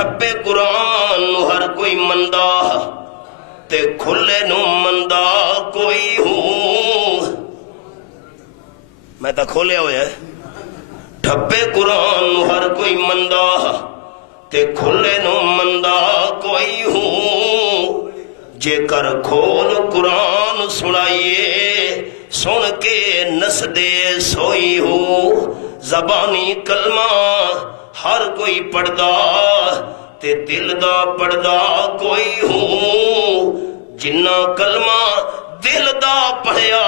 ٹھپے قرآن نو ہر کوئی مندا تے کھلے نو مندا کوئی ہوں. میں تا کھولیا ہویا ہے. ٹھپے قرآن نو ہر کوئی مندا تے کھلے نو مندا کوئی ہوں. جے کر کھول قرآن سنائیے سن کے نس دے سوئی ہوں. زبانی کلمہ ہر کوئی پڑھدا تے دل دا پڑھدا کوئی ہوں. جنہ کلمہ دل دا پڑھیا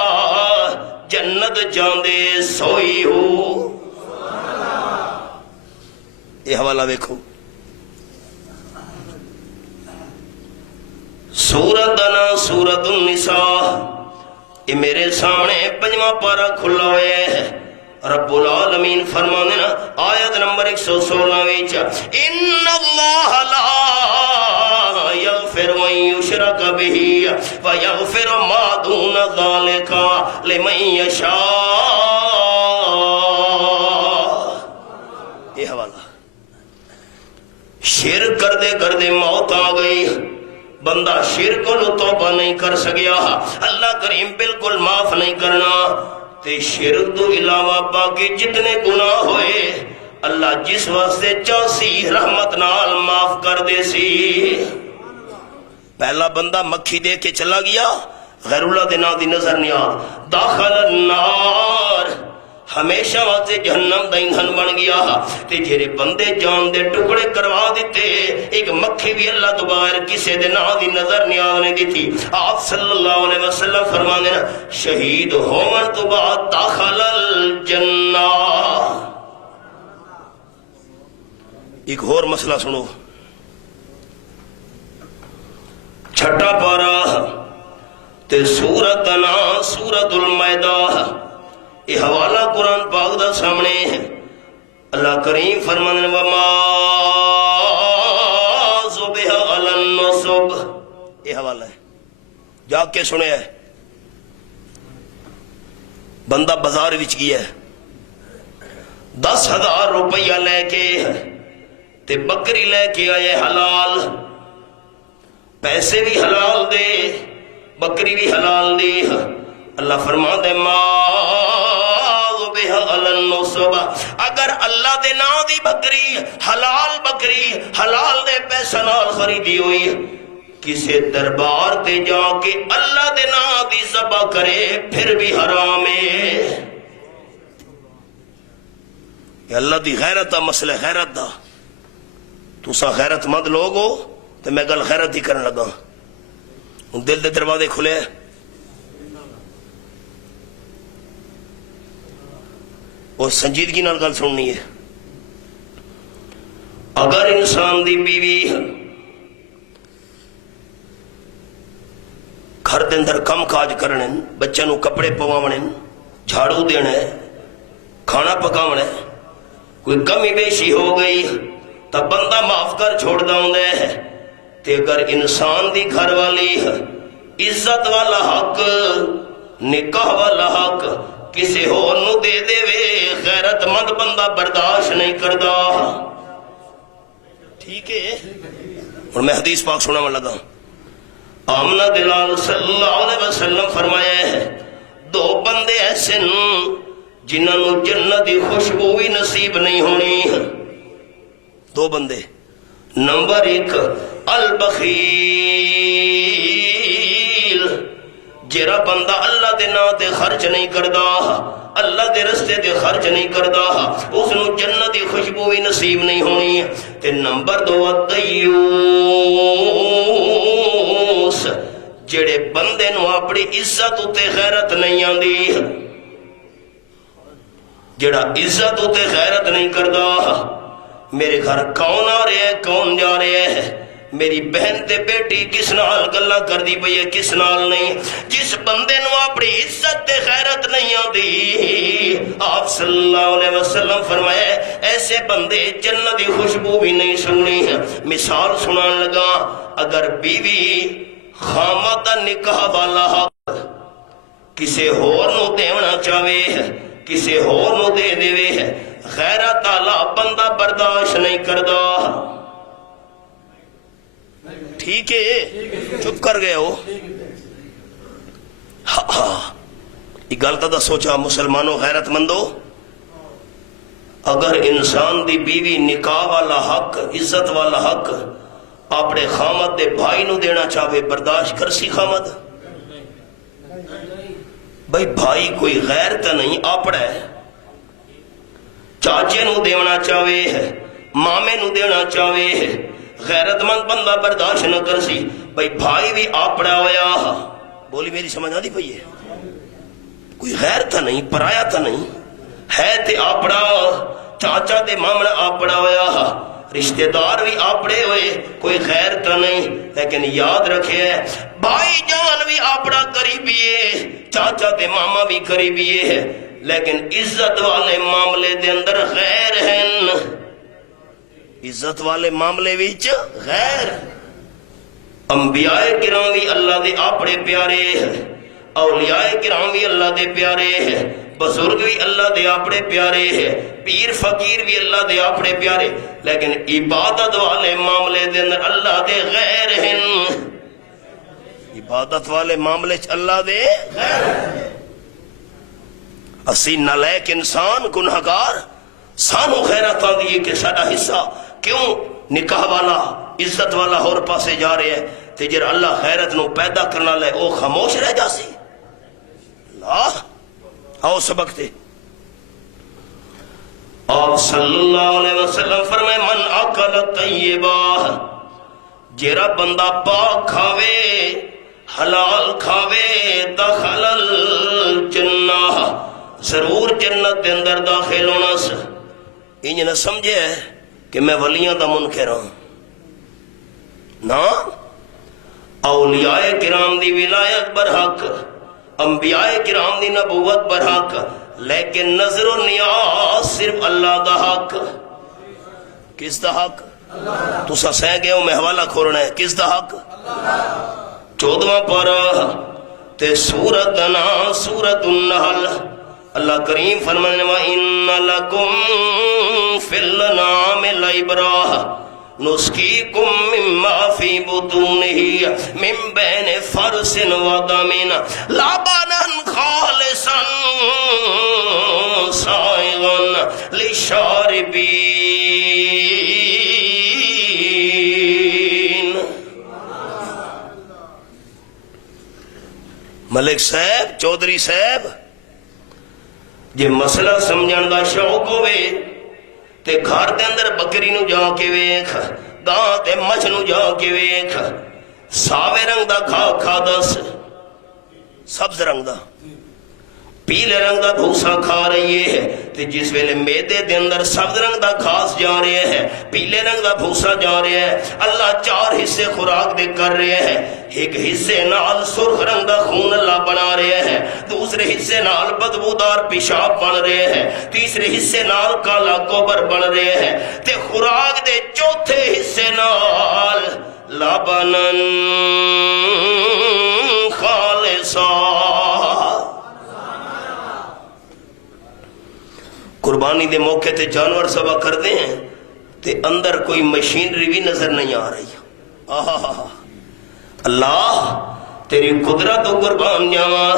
جنت جاندے سوئی ہوں. یہ حوالہ دیکھو. سورت انا سورت النساء. یہ میرے سامنے 5واں پارہ کھلا ہوئے ہے. رب العالمین فرمانے نا آیت نمبر 116 وچ ان اللہ لا یغفر من یشرک بہ ویغفر ما دون ذلک لمن یشاء. یہ حوالہ. شرک کردے موت آ گئی. بندہ شرک کو توبہ نہیں کر سکیا. اللہ کریم بالکل معاف نہیں کرنا. تے شرک تو علاوہ باقی جتنے گناہ ہوئے اللہ جس واسطے چاسی رحمت نال معاف کر دے سی. پہلا بندہ مکھی دے کے چلا گیا غیر اللہ دے نا دی نظر نہیں آ داخل النار ہمیشہ واسطے جہنم دا ایندھن بن گیا. تے جھرے بندے جان دے ٹکڑے کروا دیتے ایک مکھی بھی اللہ تو باہر کسے دے نا دی نظر نہیں آنے دی تھی. آپ صلی اللہ علیہ وسلم فرمانے نا شہید ہون تو بعد داخل الجنہ. ایک اور مسئلہ سنو. چھٹا پارہ تے سورت انا سورت المائدہ. یہ حوالہ قرآن پاک دا سامنے ہے. اللہ کریم فرمانے وما ذبح علی النصب. یہ حوالہ ہے جا کے سنے ہے. بندہ بازار وچ گیا ہے 10,000 روپیہ لے کے تے بکری لے کے آئے حلال. پیسے بھی حلال دے بکری بھی حلال دے. اللہ فرما دے ما اگر اللہ دے نا دی بکری حلال دے پیسہ نال خریدی ہوئی کسے دربار تے جا کے اللہ دے نا دی ذبح کرے پھر بھی حرام ہے. کہ اللہ دی غیرت دا مسئلہ غیرت دا. تسا غیرت مند لوگ ہو تو میں گل غیرت ہی کرنے لگا. دل دے دروازے کھلے اور سنجیدگی نال گل سننی ہے. اگر انسان دی بیوی گھر دے اندر کم کاج کرنے بچے نو کپڑے پواونے جھاڑو دینا کھانا پکاونا کوئی کمی بیشی ہو گئی تو بندہ معاف کر چھوڑ داؤں دے. تے اگر انسان دی گھر والی عزت والا حق نکاح والا حق کسی ہور نو دے دے وے غیرت مند بندہ برداشت نہیں کردا. ٹھیک ہے. اور میں حدیث پاک سنا میں لگا. آمنہ دلال صلی اللہ علیہ وسلم فرمایا ہے 2 بندے ایسے جنہاں نو جنت دی خوشبو بھی نصیب نہیں ہونی. 2 بندے. نمبر 1 البخیل. جیرا بندہ اللہ دے نا تے خرچ نہیں کردا اللہ دے رستے تے خرچ نہیں کردا اس نو جنت دی خوشبو بھی نصیب نہیں ہونی. تے نمبر 2 الدیوس. جڑے بندے نو اپنی عزت تے غیرت نہیں آندی جڑا عزت تے غیرت نہیں کردا میرے گھر کون آ رہے ہے کون جا رہے ہے میری بہن تے بیٹی کس نال گلا کر دی پئی ہے کس نال نہیں. جس بندے نو اپنی عزت تے غیرت نہیں آندی آپ صلی اللہ علیہ وسلم فرمایا ایسے بندے جنت دی خوشبو بھی نہیں سننی. مثال سنان لگا. اگر بیوی خامد نکاح والا حق کسے ہور نو دیونا چاہے کسے ہور نو دے دے غیرت والا بندہ برداشت نہیں کردا. ٹھیک ہے چپ کر گئے ہو ہاں یہ گل تو سوچا مسلمانوں غیرت مندو اگر انسان دی بیوی نکاح والا حق عزت والا حق اپنے خامد دے بھائی نو دینا چاہے برداشت کر سی خامد بھائی بھائی کوئی غیر تو نہیں اپنا ہے چاچے نو دینا چاہے مامے نو دینا چاہے غیرت مند بندہ برداشت نہ کر سی بھائی بھائی بھی اپنا ہویا بولی میری سمجھ آتی پئی ہے کوئی غیر تو نہیں پرایا تو نہیں ہے تے اپنا چاچا تے مامنا اپنا ہویا رشتہ دار بھی اپنے ہوئے کوئی غیر تو نہیں لیکن یاد رکھے بھائی جان بھی اپنا قریبی ہے چاچا تے ماما بھی قریبی ہے لیکن عزت والے معاملے دے اندر غیر ہیں عزت والے معاملے وچ غیر انبیاء کرام بھی اللہ دے اپنے پیارے اولیاء کرام بھی اللہ دے پیارے بزرگ بھی اللہ دے اپنے پیارے پیر فقیر بھی اللہ دے اپنے پیارے لیکن عبادت والے معاملے دے اندر اللہ دے غیر ہیں عبادت والے معاملے چ اللہ دے غیر اسی نالائق انسان گنہگار سانو خیرات آندی کہ ساڈا حصہ کیوں نکاح والا عزت والا ہور پاسے جا رہے ہیں تے جر اللہ خیرت نو پیدا کرنا لے او خاموش رہ جاسی اللہ آؤ سبق تے آپ صلی اللہ علیہ وسلم فرمائے من اکل طیبہ جیرا بندہ پاک کھاوے حلال کھاوے دخل الجنہ ضرور جنت دے اندر داخل ہونا سے انہیں نہ سمجھے ہے کہ میں ولیاں دا منکر ہوں نا اولیاء کرام دی ولایت برحق انبیاء کرام دی نبوت برحق لیکن نظر و نیاز صرف اللہ دا حق کس دا حق تو سا سہ گئے ہو میں حوالہ کھولنا ہے کس دا حق 14واں پارہ تے سورت نا سورت النحل اللہ کریم فرمانے وَإِنَّ لَكُمْ فِي الْأَنْعَامِ لَعِبْرَةً نُسْقِيكُم مِّمَّا فِي بُطُونِهِ مِن بَيْنِ فَرْثٍ وَدَمٍ لَبَنًا خَالِصًا سَائِغًا لِلشَّارِبِينَ ملک صاحب چودھری صاحب جے مسئلہ سمجھن دا شوق ہوئے تے گھر دے اندر بکری نو جا کے ویکھ گاں تے مجھ نو جا کے ویکھ ساوے رنگ دا کھا کھا دس سبز رنگ دا پیلے رنگ دا بھوسا کھا رہی ہے تے جس ویلے میدے دے اندر سبز رنگ دا گھاس جا رہے ہیں پیلے رنگ دا بھوسا جا رہے ہیں اللہ 4 حصے خوراک دے کر رہے ہیں ایک حصے نال سرخ رنگ دا خون اللہ بنا رہے ہیں دوسرے حصے نال بدبودار پیشاب بن رہے ہیں تیسرے حصے نال کالا گوبر بن رہے ہیں تے خوراک دے چوتھے حصے نال لبنن خالصا قربانی دے موقع تے جانور سبا کر دے ہیں تے اندر کوئی مشینری بھی نظر نہیں آ رہی اللہ تیری قدرت و قربان جاواں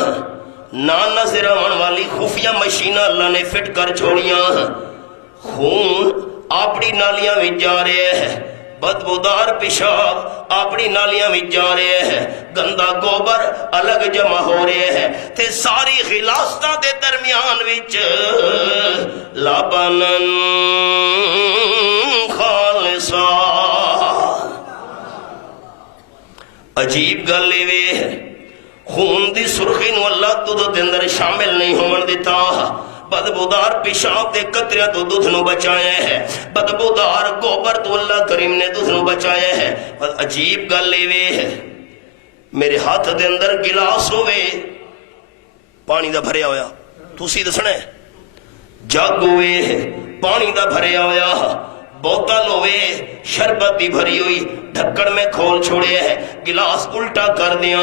نا نظر آن والی خفیہ مشینہ اللہ نے فٹ کر چھوڑیاں خون اپنی نالیاں میں جا رہے ہیں بدبودار پیشاب اپنی نالیاں میں جا رہے ہیں گندا گوبر الگ جمع ہو رہے ہیں تے ساری غلاستہ دے درمیان وچ لبنن خالصا عجیب گل اے خون دی سرخی نو اللہ دودھ دے اندر شامل نہیں ہون دیتا بدبودار پیشاب دے قطرے تو دودھ نو بچایا ہے بدبودار گوبر تو اللہ کریم نے دودھ نو بچایا ہے عجیب گل اے میرے ہاتھ دے اندر گلاس ہوئے پانی دا بھریا ہویا تسی دسنا ہے جگ ہوئے پانی دا بھریا ہویا بوتل ہوئے شربت دی بھری ہوئی ڈھکڑ میں کھول چھوڑے ہے گلاس الٹا کر دیا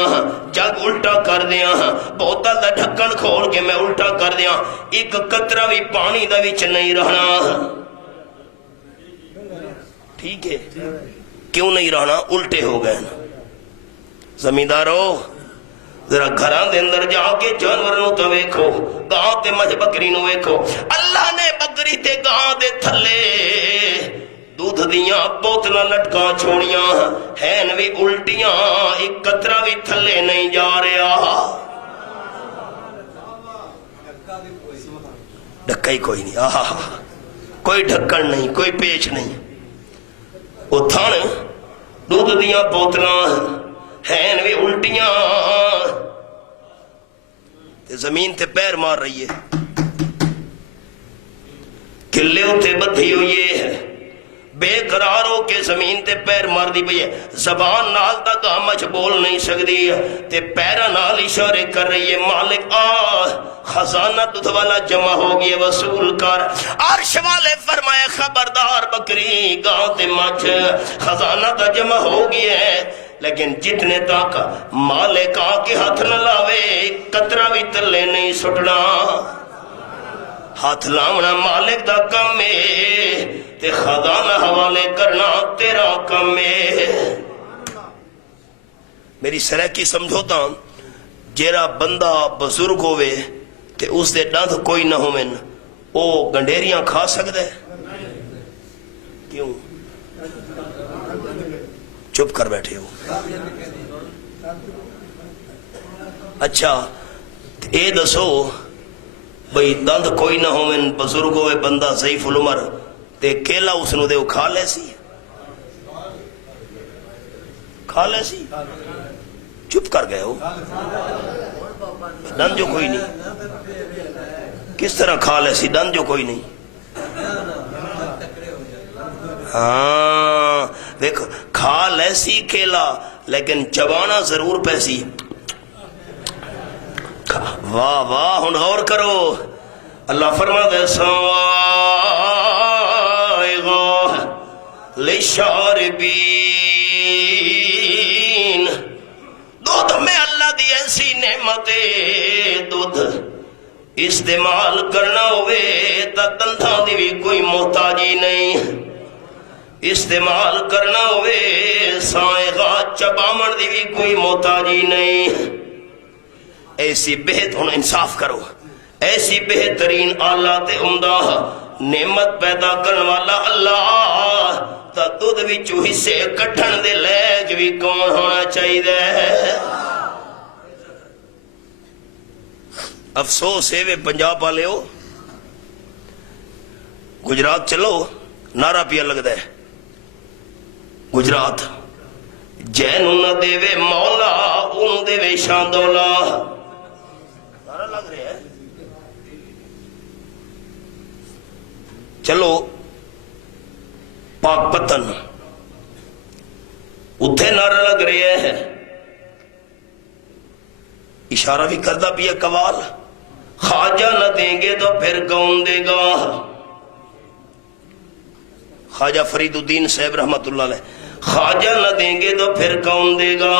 جگ الٹا کر دیا بوتل دا ڈھکن کھول کے میں الٹا کر دیا ایک قطرہ بھی پانی دا وچ نہیں رہنا ٹھیک ہے کیوں نہیں رہنا؟ الٹے ہو گئے نا۔ زمیندارو ذرا گھراں دے اندر جا کے جانور نو تو ویکھو، گاں تے مجھ بکری نو ویکھو، اللہ نے بکری تے گاں دے تھلے دودھ دیاں بوتلاں لٹکاں چھوڑیاں ہیں بھی الٹیاں، ایک قطرہ بھی تھلے نہیں جا رہا، ڈھکا ہی کوئی نہیں، آہا کوئی ڈھکن نہیں، کوئی پیچ نہیں، وہ تھن دودھ دیاں بوتلاں ہیں بھی الٹیاں، تے زمین تے پیر مار رہی ہے، کلے اتے بدھی ہوئی ہے، بے قرار ہو کے زمین تے پیر مار دی پئی ہے، زبان نال دا گامچ بول نہیں سکتی تے پیرا نال اشارے کر رہی ہے، مالک خزانہ دودھ والا جمع ہو گیا وصول کر۔ عرش والے فرمائے خبردار بکری گاں تے مجھ خزانہ دا جمع ہو گیا ہے، لیکن جتنے تک مالک آ کے ہاتھ نہ لاوے قطرہ بھی تلے نہیں سٹنا، ہاتھ لاؤنا مالک دا کم ہے تے خزانہ حوالے کرنا تیرا کم ہے۔ میری سرائکی سمجھوتا جیرا بندہ بزرگ ہوئے تے اس دے ڈاندھ کوئی نہ ہوئے او گنڈیریاں کھا سکتا ہے؟ کیوں؟ چپ کر بیٹھے ہو؟ اچھا اے دسو بھئی دند کوئی نہ ہوئے بزرگ ہوئے بندہ ضعیف العمر تے کیلا اس نو دے وہ کھا لے سی؟ کھا لے سی؟ چپ کر گئے ہو؟ دند جو کوئی نہیں کس طرح کھا لے سی؟ دند جو کوئی نہیں، ہاں دیکھو کھا لے سی کیلا لیکن چبانا ضرور پیسی۔ واہ واہ ہن غور کرو، اللہ فرماتا ہے سوائغ للشاربین، دودھ میں اللہ دی ایسی نعمت دودھ استعمال کرنا ہوئے تا دندھاں دی بھی کوئی محتاجی نہیں، استعمال کرنا ہوئے سائغہ چبامن دی بھی کوئی محتاجی نہیں۔ ایسی بہت ہن انصاف کرو، ایسی بہترین آلہ تے عمدہ نعمت پیدا کرنے والا اللہ تا دودھ وچوں حصے کٹھن دے لائق بھی کون ہونا چاہیے؟ افسوس ہے وے پنجاب والے ہو، گجرات چلو نعرہ پیا لگتا ہے، گجرات جینو نہ دے وے مولا اونو دے وے شاندولا، نعرہ لگ رہے ہیں۔ چلو پاک پتن اتھے نعرہ لگ رہے ہیں، اشارہ بھی کردہ پیا قوال، خواجہ نہ دیں گے تو پھر کون دے گا؟ خواجہ فرید الدین صاحب رحمت اللہ علیہ، خواجہ نہ دیں گے تو پھر کون دے گا؟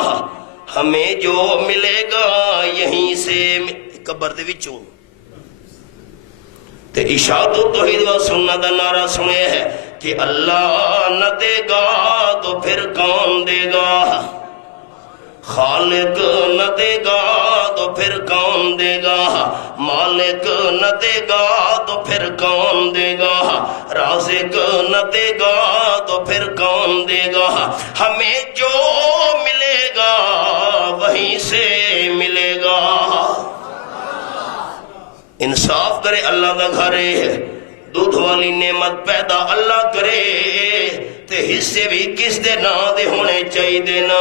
ہمیں جو ملے گا یہیں سے قبر دے وچوں تے اشاعت و توحید و سنت دا نعرہ سنے ہے کہ اللہ نہ دے گا تو پھر کون دے گا؟ خالق نہ دے گا تو پھر کون دے گا؟ مالک نہ دے گا تو پھر کون دے گا؟ رازق نہ دے گا تو پھر کون دے گا؟ ہمیں جو ملے گا وہیں سے ملے گا۔ انصاف کرے اللہ دا گھرے، دودھ والی نعمت پیدا اللہ کرے تے حصے بھی کس دے نا دے ہونے چاہیے دینا۔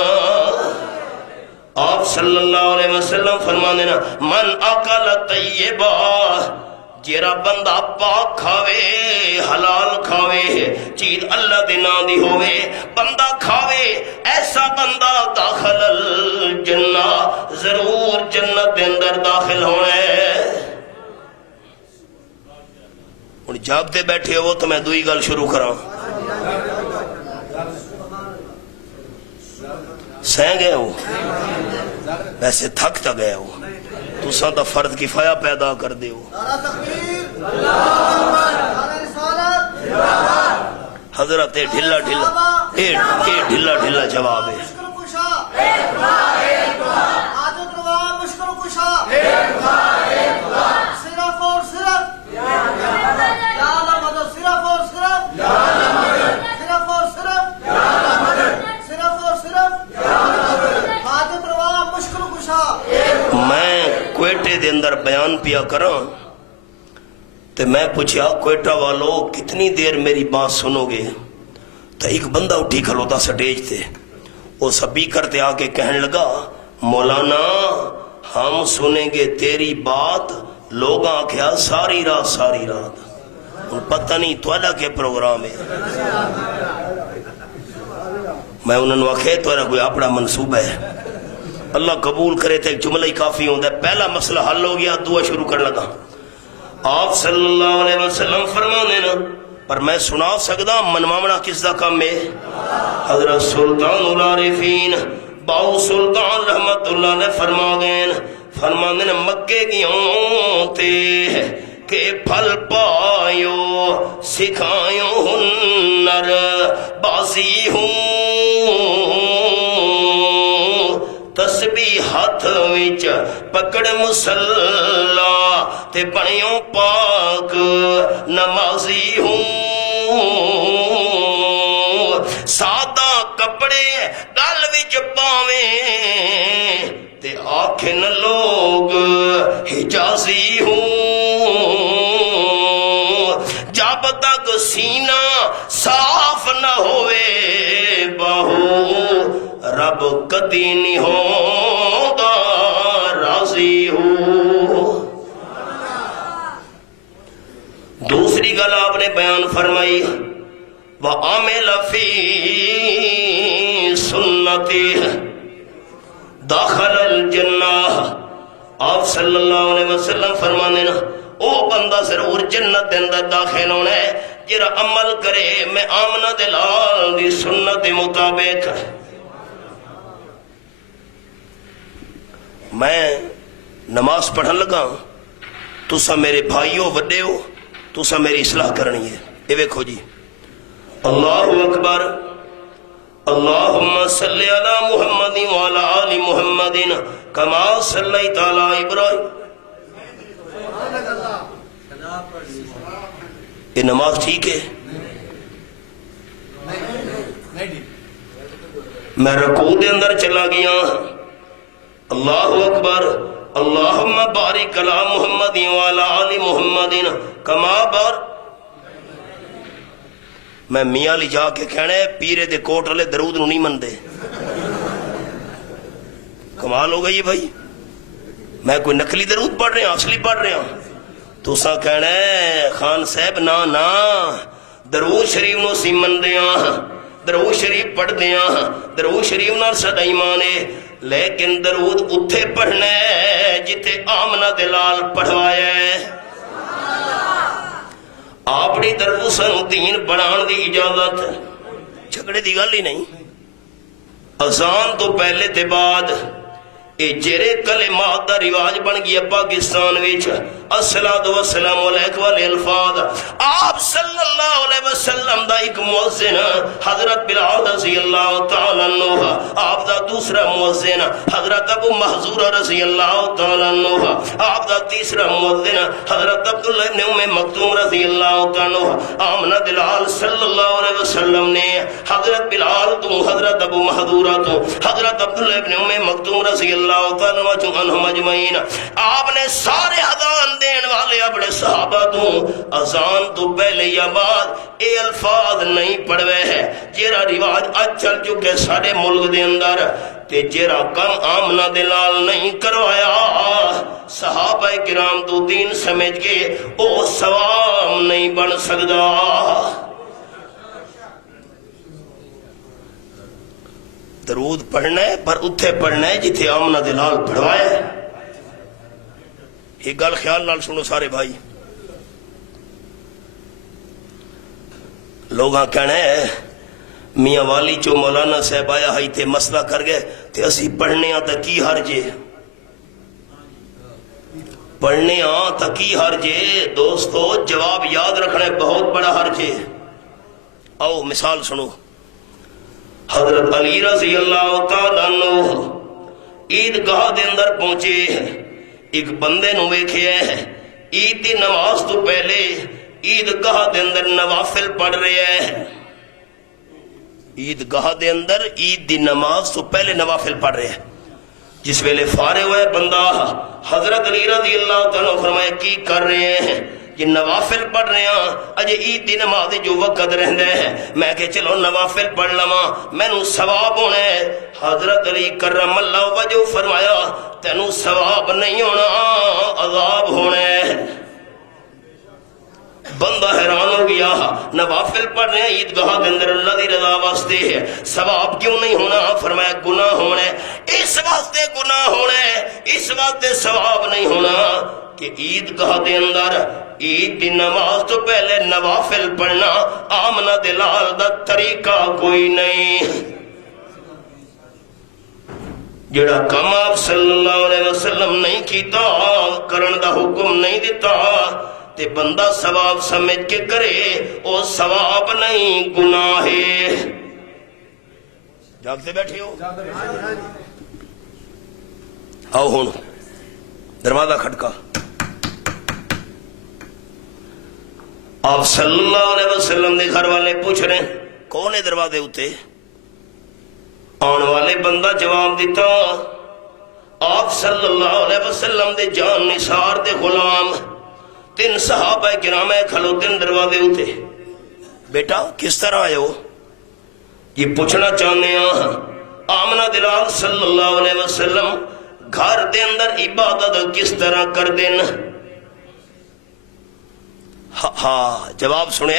آپ صلی اللہ علیہ وسلم فرما دینا من اکل طیبا، جیرا بندہ پاک کھاوے حلال کھاوے چیز اللہ دے نا دی ہوئے، بندہ کھاوے ایسا بندہ داخل الجنہ، ضرور جنت دے اندر داخل ہونے۔ اور جاگتے بیٹھے ہو تو میں دوئی گل شروع کراں، سہ گئے ہو ویسے تھک تا گئے ہو، تو ساں تا فرد کفایہ پیدا کر دے ہو۔ حضرت ڈھلا ڈھلا اے ڈھلا ڈھلا جواب ہے. میں کوئٹے دے اندر بیان پیا کراں تے میں پوچھا کوئٹہ والو کتنی دیر میری بات سنو گے؟ تو ایک بندہ اٹھی کھلوتا سٹیج تے، وہ سبھی کرتے آ کے کہنے لگا مولانا ہم سنیں گے تیری بات. لوگ آکھیا ساری رات پتہ نہیں توڑا کے پروگرام ہے. میں انہوں نے آکھے توڑا کوئی اپنا منصوبہ ہے. اللہ قبول کرے تو ایک جملہ ہی کافی ہوتا ہے. پہلا مسئلہ حل ہو گیا، دعا شروع کرنے لگا. آپ صلی اللہ علیہ وسلم فرمانے نا پر میں سنا سکتا منواونا کس دا کام ہے؟ حضرت سلطان العارفین باؤ سلطان رحمت اللہ نے فرمانے نا مکے گیوں تے کہ پھل پایو سکھایو ہنر بازی ہوں تسبیح ہاتھ وچ پکڑ مسلح تے بنیوں پاک نمازی ہوں. سادہ کپڑے گل وچ پاویں تے آکھن لوگ حجازی ہوں. جب تک سینہ صاف نہ ہوئے بہو رب کدی نہیں ہوگا راضی ہوں. دوسری گل آپ نے بیان فرمائی وَعَمِلَ فِي سُنَّتِهِ داخل الجنہ. آپ صلی اللہ علیہ وسلم فرمانے نا او بندہ ضرور جنت دے اندر داخل ہونا ہے جرا عمل کرے میں آمنہ دلال دی سنت مطابق. میں نماز پڑھن لگا تسا میرے بھائیو وڈے ہو تسا میری اصلاح کرنی ہے. اے ویکھو جی اللہ اکبر اللہم صلی علی محمد وعلی آل محمد کما صلیت علی ابراہیم. یہ نماز ٹھیک ہے؟ میں رکوع دے اندر چلا گیا اللہ اکبر اللہم بارک علی محمد وعلی آل محمد کما بار. میں میاں لی جا کے کہنا ہے پیرے دے کوٹ والے درود نو نہیں مندے. کمال ہو گئی بھائی. میں کوئی نقلی درود پڑھ رہا ہوں اصلی پڑھ رہا ہوں. تو سا کہنا ہے خان صاحب نا درود شریف نو سی من دیا درود شریف پڑھ دیا درود شریف نال ساڈا ایمان ہے. لیکن درود اتھے پڑھنا ہے جتے آمنہ دلال پڑھوایا ہے. اپنی طرف سنو دین بنان دی اجازت جھگڑے دی گل ہی نہیں. اذان تو پہلے تے بعد اے جرے کلمات دا رواج بن گیا پاکستان وچ الصلاۃ والسلام علیک والے الفاظ. آپ صلی اللہ علیہ وسلم دا ایک مؤذن حضرت بلال رضی اللہ تعالی عنہ، آپ دا دوسرا مؤذن حضرت ابو محذور رضی اللہ تعالی عنہ، آپ دا تیسرا مؤذن حضرت عبداللہ ابن ام مکتوم رضی اللہ تعالی عنہ. آمنہ دلال صلی اللہ علیہ وسلم نے حضرت بلال تو حضرت ابو محذور تو حضرت عبداللہ ابن ام مکتوم رضی اللہ تعالی عنہ اجمعین آپ نے سارے اذان دین والے اپنے صحابہ تو اذان تو پہلے یا بعد اے الفاظ نہیں پڑھوے ہے. جیرا رواج اج چل چکے سارے ملک دے اندر تے جیرا کم آمنہ دلال نہیں کروایا صحابہ کرام تو دین سمجھ کے او ثواب نہیں بن سکتا. درود پڑھنا ہے پر اتھے پڑھنا ہے جتھے آمنہ دلال پڑھوایا ہے. یہ گل خیال نال سنو سارے بھائی. لوگاں کہنا ہے میاں والی چو مولانا صاحب آیا ہی تے مسئلہ کر گئے تے اسی پڑھنے آتا کی حرجے پڑھنے آتا کی حرجے. دوستو جواب یاد رکھنا ہے بہت بڑا حرجے. آؤ مثال سنو. حضرت علی رضی اللہ تعالیٰ عنہ عیدگاہ دے اندر پہنچے، ایک بندے نو ویکھیا ہے عید دی نماز تو پہلے عیدگاہ دے اندر نوافل پڑھ رہے ہیں، عیدگاہ دے اندر عید دی نماز تو پہلے نوافل پڑھ رہے ہیں۔ جس ویلے فارغ ہوئے بندہ حضرت علی رضی اللہ تعالیٰ فرمائے کی کر رہے ہیں؟ کہ نوافل پڑھ رہے ہیں، اجے عید دی نماز جو وقت رہندے ہیں، میں کہ چلو نوافل پڑھ لواں مینوں ثواب ہونا ہے۔ حضرت علی کرم اللہ وجہ فرمایا تینوں ثواب نہیں ہونا، عذاب ہونا ہے۔ بندہ حیران ہو گیا، نوافل پڑھ رہے ہیں عیدگاہ کے اندر اللہ دی رضا واسطے ہے، ثواب کیوں نہیں ہونا؟ فرمایا گناہ ہونا ہے، اس واسطے گناہ ہونا ہے، اس واسطے ثواب نہیں ہونا کہ عیدگاہ دے اندر عید دی نماز تو پہلے نوافل پڑھنا آمنہ دلال دا طریقہ کوئی نہیں۔ جڑا کام آپ صلی اللہ علیہ وسلم نہیں کیتا، کرن دا حکم نہیں دیتا، تے بندہ ثواب سمجھ کے کرے، او ثواب نہیں گناہ ہے۔ جاگتے بیٹھے ہو؟ آؤ ہون دروازہ کھٹکا۔ آپ صلی اللہ علیہ وسلم دے گھر والے پوچھ رہے ہیں کون ہے دروازے ہوتے؟ آن والے بندہ جواب دیتا آپ صلی اللہ علیہ وسلم دے جان نثار دے غلام 3 صحابہ کرام کھلوتے دروازے ہوتے۔ بیٹا کس طرح آئے ہو؟ یہ پوچھنا چاہنے ہیں آمنہ دلال صلی اللہ علیہ وسلم گھر دے اندر عبادت کس طرح کر دینا؟ ہاں جواب سنے،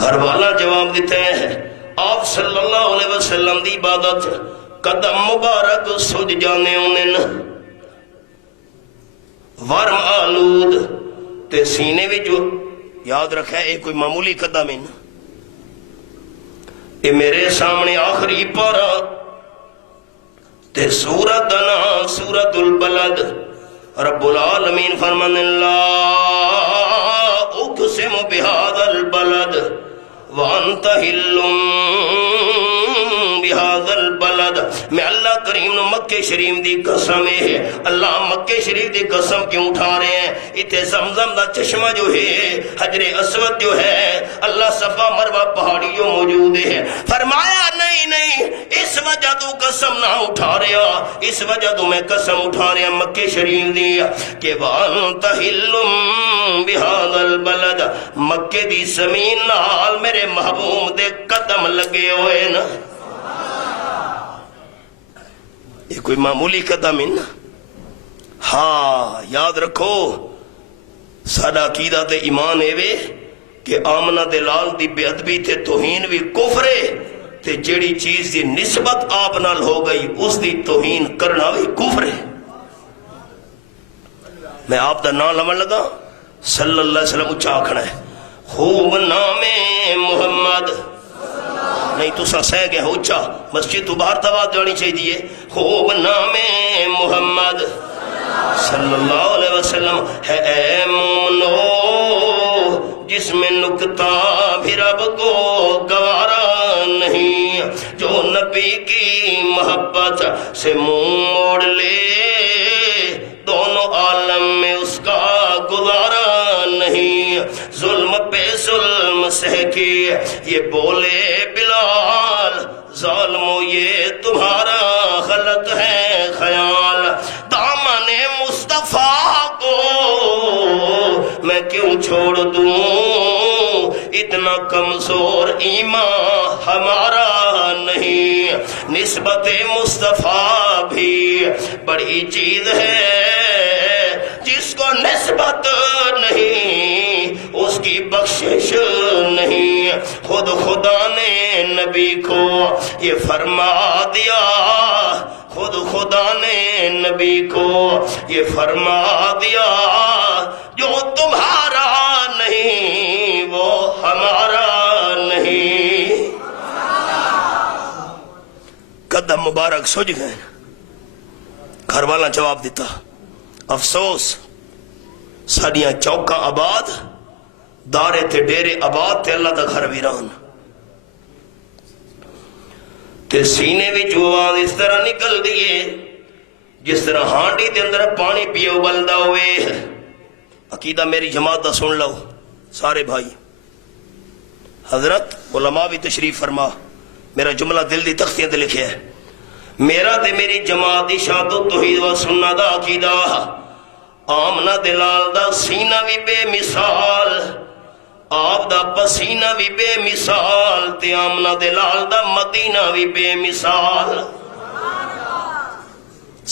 گھر والا جواب دیتے ہیں آپ صلی اللہ علیہ وسلم دی عبادت قدم مبارک سج جانے انہیں ورم آلود تے سینے بھی جو یاد رکھا ہے کوئی معمولی قدم ہے، اے میرے سامنے آخری پارا تے سورت نام سورت البلد، رب العالمین فرمان اللہ اقسم بہذا البلد وانت حل بہذا البلد، میں اللہ کریم نو مکہ شریف دی قسم ہے، اللہ مکہ شریف دی قسم کیوں اٹھا رہے ہیں؟ اتنے زمزم دا چشمہ جو ہے، حجر اسود جو ہے، اللہ صفا مروہ پہاڑی جو موجود ہے، فرمایا نہیں اس وجہ تو قسم نہ اٹھا رہا، اس وجہ تو میں قسم اٹھا رہا مکہ شریف دی کہ وانت حل بہذا البلد، مکہ دی زمین نال میرے محبوب دے قدم لگے ہوئے نا۔ یہ کوئی معمولی قدم ہے نا؟ ہاں یاد رکھو ساڈا عقیدہ تے ایمان ہے کہ آمنہ دلال دی بے ادبی تے توہین بھی کفر ہے، تے جیڑی چیز دی نسبت آپ نال ہو گئی اس دی توہین کرنا بھی کفر ہے۔ میں آپ دا نام لمن لگا صلی اللہ علیہ وسلم اچھا آکھنا ہے خوب نام محمد، نہیں تو سا سہ گیا اچھا مسجد تو باہر تواز جانی چاہیے، خوب نام محمد صلی اللہ علیہ وسلم ہے اے مومنو جس میں نکتہ بھی رب کو گوارا نہیں، جو نبی کی محبت سے منہ موڑ لے دونوں عالم میں اس کا گزارا نہیں، ظلم پہ ظلم سہ کے یہ بولے بلال ظالمو یہ تمہارا غلط ہے خیال، دامن مصطفیٰ کو میں کیوں چھوڑ دوں، اتنا کمزور ایمان ہمارا نہیں، نسبت مصطفیٰ بھی بڑی چیز ہے، جس کو نسبت نہیں اس کی بخشش نہیں، خود خدا نے نبی کو یہ فرما دیا، خود خدا نے نبی کو یہ فرما دیا، جو تمہارا نہیں وہ ہمارا نہیں۔ قدم مبارک سج گئے، گھر والا جواب دیتا افسوس ساڑیاں چوکا آباد دارے تے ڈیرے آباد تے اللہ دا گھر ویران۔ تے سینے وچ آواز اس طرح نکل دیئے جس طرح ہانڈی دے اندر پانی پیو بلدا ہوئے. عقیدہ میری جماعت دا سن لو سارے بھائی. حضرت علماء بھی تشریف فرما. میرا جملہ دل دی تختیاں تے لکھیا ہے. میرا تے میری جماعت دی شہادت توحید و سنت دا عقیدہ آمنہ دلال دا سینہ بھی بے مثال، آپ دا پسینہ بھی بے مثال، تے آمنہ دلال دا مدینہ بھی بے مثال.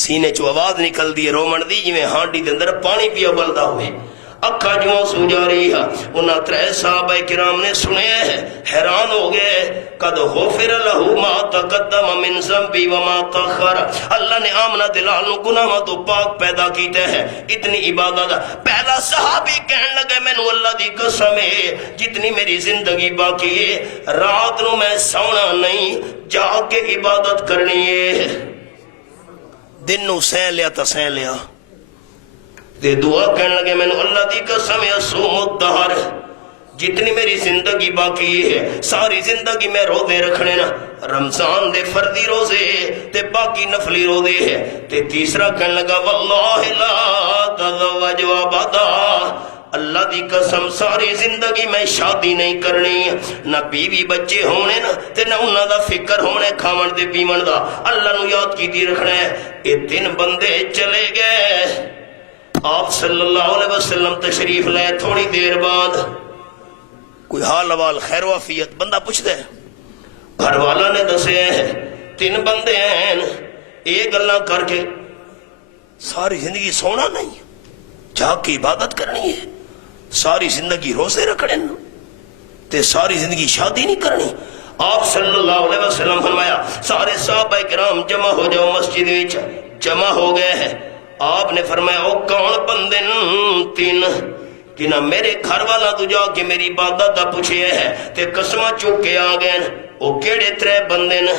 سینے چو آواز نکل دی رومن دی جویں ہانڈی دے اندر پانی پیا بلدا ہوئے. اکھا جو سوجا رہی ہے. انہاں ترے صحابہ کرام نے سنے حیران ہو گئے. قد غفر لہو ما تقدم من ذنبی وما تاخر. اللہ نے آمنہ دلال نو گناہاں تو پاک پیدا کیتے ہیں. اتنی عبادت. پہلا صحابی کہنے لگے مینوں اللہ دی قسم ہے جتنی میری زندگی باقی ہے رات نو میں سونا نہیں جاگ کے عبادت کرنی ہے. دن نو سین لیا تا سین لیا. تے دعا کہنے لگے میں نے اللہ دی قسم اصوم الدہر جتنی میری زندگی باقی ہے ساری زندگی میں روزے رکھنے نا. رمضان دے فردی روزے تے باقی نفلی روزے ہے. تے تیسرا کہنے لگا واللہ لا تزوج وابدا اللہ دی قسم ساری زندگی میں شادی نہیں کرنی. نہ بیوی بچے ہونے نا تے نہ انہاں دا فکر ہونے کھاون دے پیون دا. اللہ نو یاد کیتی رکھنا ہے. یہ تین بندے چلے گئے. آپ صلی اللہ علیہ وسلم تشریف لائے. تھوڑی دیر بعد کوئی حال حوال خیر وافیت بندہ پوچھتے ہیں. گھر والا نے دسے تین بندے ہیں ایک گلاں کر کے ساری زندگی سونا نہیں جاگ کی عبادت کرنی ہے ساری زندگی روزے رکھنے تے ساری زندگی شادی نہیں کرنی. آپ صلی اللہ علیہ وسلم فرمایا سارے صحابہ کرام جمع ہو جاؤ. مسجد وچ جمع ہو گئے ہیں. آپ نے فرمایا او کون بندے تین جنہاں میرے گھر والا تو جا کے میری عبادت دا پوچھے ہے تے قسمہ چوک کے آ گئے. او کیڑے ترے بندے نے؟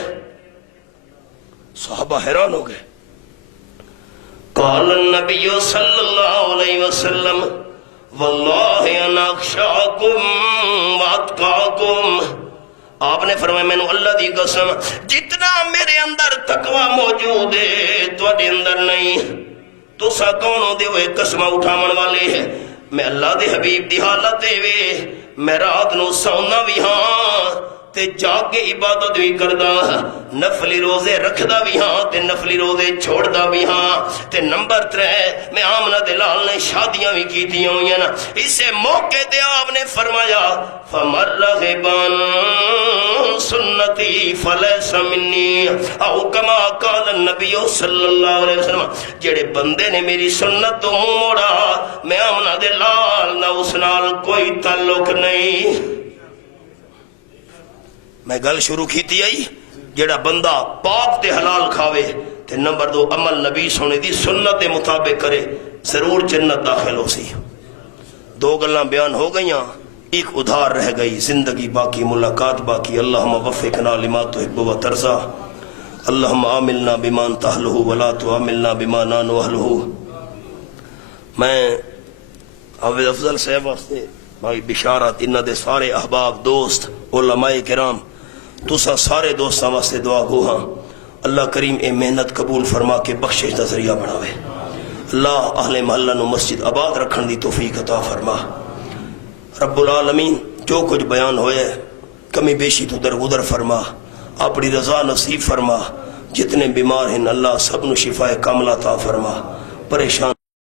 صحابہ حیران ہو گئے. قال النبی صلی اللہ علیہ وسلم واللہ انا اخشاکم واتقاکم. آپ نے فرمایا میں نے اللہ دی قسم جتنا میرے اندر تقوی موجود ہے تو اندر نہیں. تو سا کون ہو دے ہوئے قسمہ اٹھامن والے ہیں. میں اللہ دے حبیب دی حالت دے وے میں رات نو سونا بھی ہاں تے جاگ کے عبادت بھی کردہ نفلی روزے رکھدا بھی ہاں تے نفلی روزے چھوڑدا بھی ہاں. تے نمبر 3 میں آمنہ دلال نے شادیاں بھی کی تھی ہوئی نا. اسے موقع دے آپ نے فرمایا فمر رغبان سنتی فلیس منی او کما قال النبی صلی اللہ علیہ وسلم. جڑے بندے نے میری سنت تو منہ موڑا میں آمنہ دلال نہ اس نال کوئی تعلق نہیں. میں گل شروع کیتی آئی جڑا بندہ پاک تے حلال کھاوے تے نمبر 2 عمل نبی سونے دی سنت دے مطابق کرے ضرور جنت داخل ہو سی. 2 گلاں بیان ہو گئیاں ایک ادھار رہ گئی زندگی باقی ملاقات باقی. اللہم وفقنا لما تحب و ترضا اللہم عاملنا بما انت اہلہ ولا تعاملنا بما نحن اہلہ. میں حافظ افضل صاحب واسطے بھائی بشارت انہاں دے سارے احباب دوست علماء کرام تسا سارے دوستاں واسطے دعا گو ہاں. اللہ کریم اے محنت قبول فرما کے بخشش دا ذریعہ بناوے. اللہ اہل محلہ نو مسجد آباد رکھن دی توفیق عطا فرما. رب العالمین جو کچھ بیان ہوئے کمی بیشی تو درگزر فرما. اپنی رضا نصیب فرما. جتنے بیمار ہیں اللہ سب نو شفا کاملہ عطا فرما. پریشان